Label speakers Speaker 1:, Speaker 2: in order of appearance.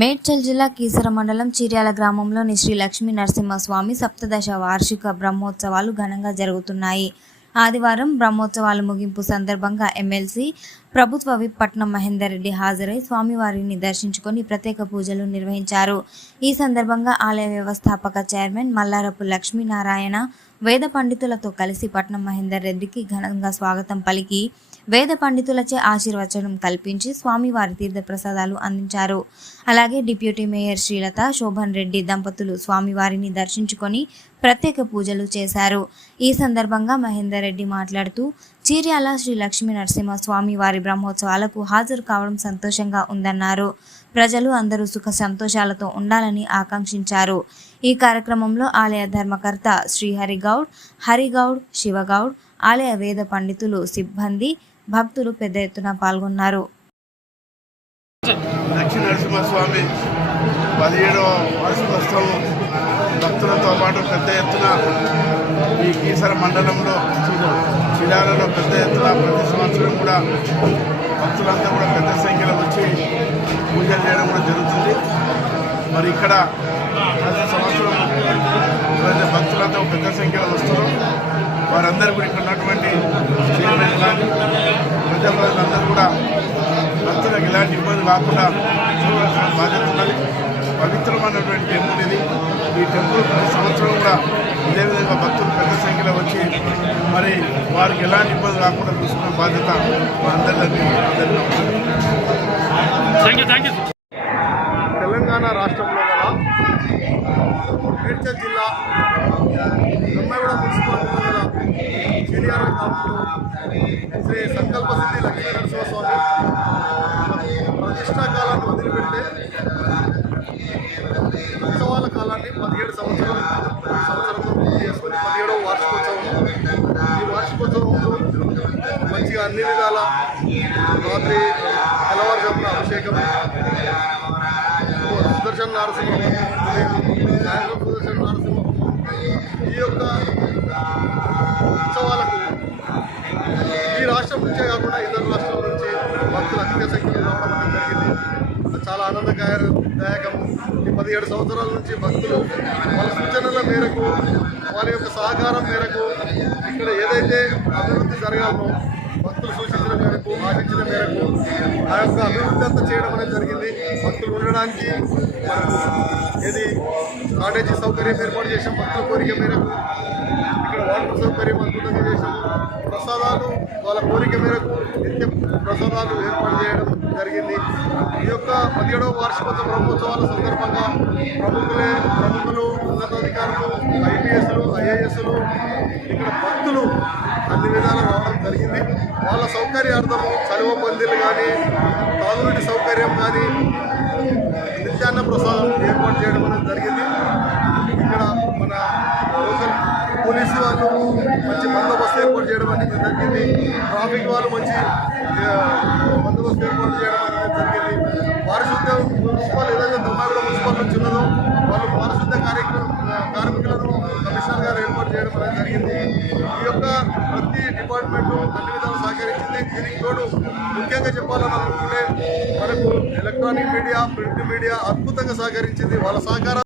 Speaker 1: మేడ్చల్ జిల్లా కీసర మండలం చిర్యాల గ్రామంలోని శ్రీ లక్ష్మీ నరసింహస్వామి సప్తదశ వార్షిక బ్రహ్మోత్సవాలు ఘనంగా జరుగుతున్నాయి. ఆదివారం బ్రహ్మోత్సవాల ముగింపు సందర్భంగా ఎమ్మెల్సీ ప్రభుత్వ విప్ పట్నం మహేందర్ రెడ్డి హాజరై స్వామివారిని దర్శించుకొని ప్రత్యేక పూజలు నిర్వహించారు. ఈ సందర్భంగా ఆలయ వ్యవస్థాపక చైర్మన్ మల్లారపు లక్ష్మీనారాయణ వేద పండితులతో కలిసి పట్నం మహేందర్ రెడ్డికి ఘనంగా స్వాగతం పలికి వేద పండితులచే ఆశీర్వచనం కల్పించి స్వామివారి తీర్థ ప్రసాదాలు అందించారు. అలాగే డిప్యూటీ మేయర్ శ్రీలత శోభన్ రెడ్డి దంపతులు స్వామివారిని దర్శించుకొని ప్రత్యేక పూజలు చేశారు. ఈ సందర్భంగా మహేందర్ రెడ్డి మాట్లాడుతూ చీర్యాల శ్రీ లక్ష్మీ నరసింహ స్వామి వారి బ్రహ్మోత్సవాలకు హాజరు కావడం సంతోషంగా ఉందన్నారు. ప్రజలు అందరూ సుఖ సంతోషాలతో ఉండాలని ఆకాంక్షించారు. ఈ కార్యక్రమంలో ఆలయ ధర్మకర్త శ్రీహరిగౌడ్ హరిగౌడ్ శివగౌడ్ ఆలయ వేద పండితులు సిబ్బంది భక్తులు పెద్ద ఎత్తున పాల్గొన్నారు.
Speaker 2: నరసింహస్వామి పదిహేడవ వార్షికోత్సవం భక్తులతో పాటు పెద్ద ఎత్తున ఈ కీసర మండలంలో చిడాలలో పెద్ద ఎత్తున ప్రతి సంవత్సరం కూడా భక్తులంతా కూడా పెద్ద సంఖ్యలో వచ్చి పూజలు చేయడం కూడా జరుగుతుంది. మరి ఇక్కడ ప్రతి సంవత్సరం ఎవరైతే పెద్ద సంఖ్యలో వస్తారో వారందరూ కూడా ఇక్కడ ఉన్నటువంటి చైర్మన్ కానీ ప్రజాప్రతినిధులందరూ కూడా భక్తులకు ఎలాంటి ఇబ్బంది కాకుండా చూడాల్సిన బాధ్యత ఉన్నది. పవిత్రమైనటువంటి టెంపుల్ ఇది. ఈ టెంపుల్ ప్రతి సంవత్సరం కూడా ఇదే విధంగా భక్తులు పెద్ద సంఖ్యలో వచ్చి మరి వారికి ఎలాంటి ఇబ్బంది కాకుండా చూసుకునే బాధ్యత మా అందరికీ అందరికీ
Speaker 3: తెలంగాణ రాష్ట్రంలో గల మేడ్చల్ జిల్లా దొమ్మాయిగూడ మున్సిపాలిటీలో గల చిరియాల గ్రామంలో శ్రీ సంకల్ప సిద్ధి లక్ష్మీ నరసింహస్వామి ప్రతిష్టా కాలాన్ని వదిలిపెట్టే ఉత్సవాల కాలాన్ని పదిహేడు సంవత్సరాలు సంవత్సరంతో పూర్తి చేసుకుని అన్ని విధాల రాత్రి తెల్లవారుజామున అభిషేకం. సుదర్శన నారసింహం. సాయంత్రం సుదర్శన్ ఈ యొక్క ఉత్సవాలకు ఈ రాష్ట్రం నుంచే కాకుండా ఇతర రాష్ట్రాల నుంచి భక్తులు అధిక సంఖ్యలో రావడం జరిగింది. చాలా ఆనందదాయకం ఈ పదిహేడు సంవత్సరాల నుంచి భక్తులు వాళ్ళ సూచనల మేరకు వారి యొక్క సహకారం మేరకు ఇక్కడ ఏదైతే అభివృద్ధి జరగాలో మేరకు ఆశించిన మేరకు ఆ యొక్క అభివృద్ధి అంతా చేయడం అనేది జరిగింది భక్తులు ఉండడానికి మనకు ఏది కాటేజీ సౌకర్యం ఏర్పాటు చేసాం భక్తుల కోరిక మేరకు ఇక్కడ వాటర్ సౌకర్యం అద్భుతంగా చేసాము ప్రసాదాలు వాళ్ళ కోరిక మేరకు నిత్య ప్రసాదాలు ఏర్పాటు చేయడం జరిగింది ఈ యొక్క పదిహేడవ వార్షికోత్సవ బ్రహ్మోత్సవాల సందర్భంగా ప్రముఖులే ప్రముఖులు ఉన్నతాధికారులు ఐపీఎస్లు ఐఏఎస్లు ఇక్కడ భక్తులు అన్ని విధాలు రావడం జరిగింది. వాళ్ళ సౌకర్యార్థము చలువ పందిలు కానీ తాగునీటి సౌకర్యం కానీ నిత్యాన్న ప్రసాదం ఏర్పాటు చేయడం అనేది జరిగింది. ఇక్కడ మన లోకల్ పోలీసు వాళ్ళు మంచి బందోబస్తు ఏర్పాటు చేయడం అనేది జరిగింది. ట్రాఫిక్ వాళ్ళు మంచి బందోబస్తు ఏర్పాటు చేయడం అనేది జరిగింది. పారిశుద్ధ్యం మున్సిపల్ ఏదైతే దొంగగూడ మున్సిపల్ నుంచి ఉన్నదో వాళ్ళు పారిశుద్ధ్య కార్యక్రమం చేయడం జరిగింది. ఈ యొక్క ప్రతి డిపార్ట్మెంట్ అన్ని విధాలు సహకరించింది. దీనికి తోడు ముఖ్యంగా చెప్పాలని అనుకుంటే మనకు ఎలక్ట్రానిక్ మీడియా ప్రింట్ మీడియా అద్భుతంగా సహకరించింది. వాళ్ళ సహకారం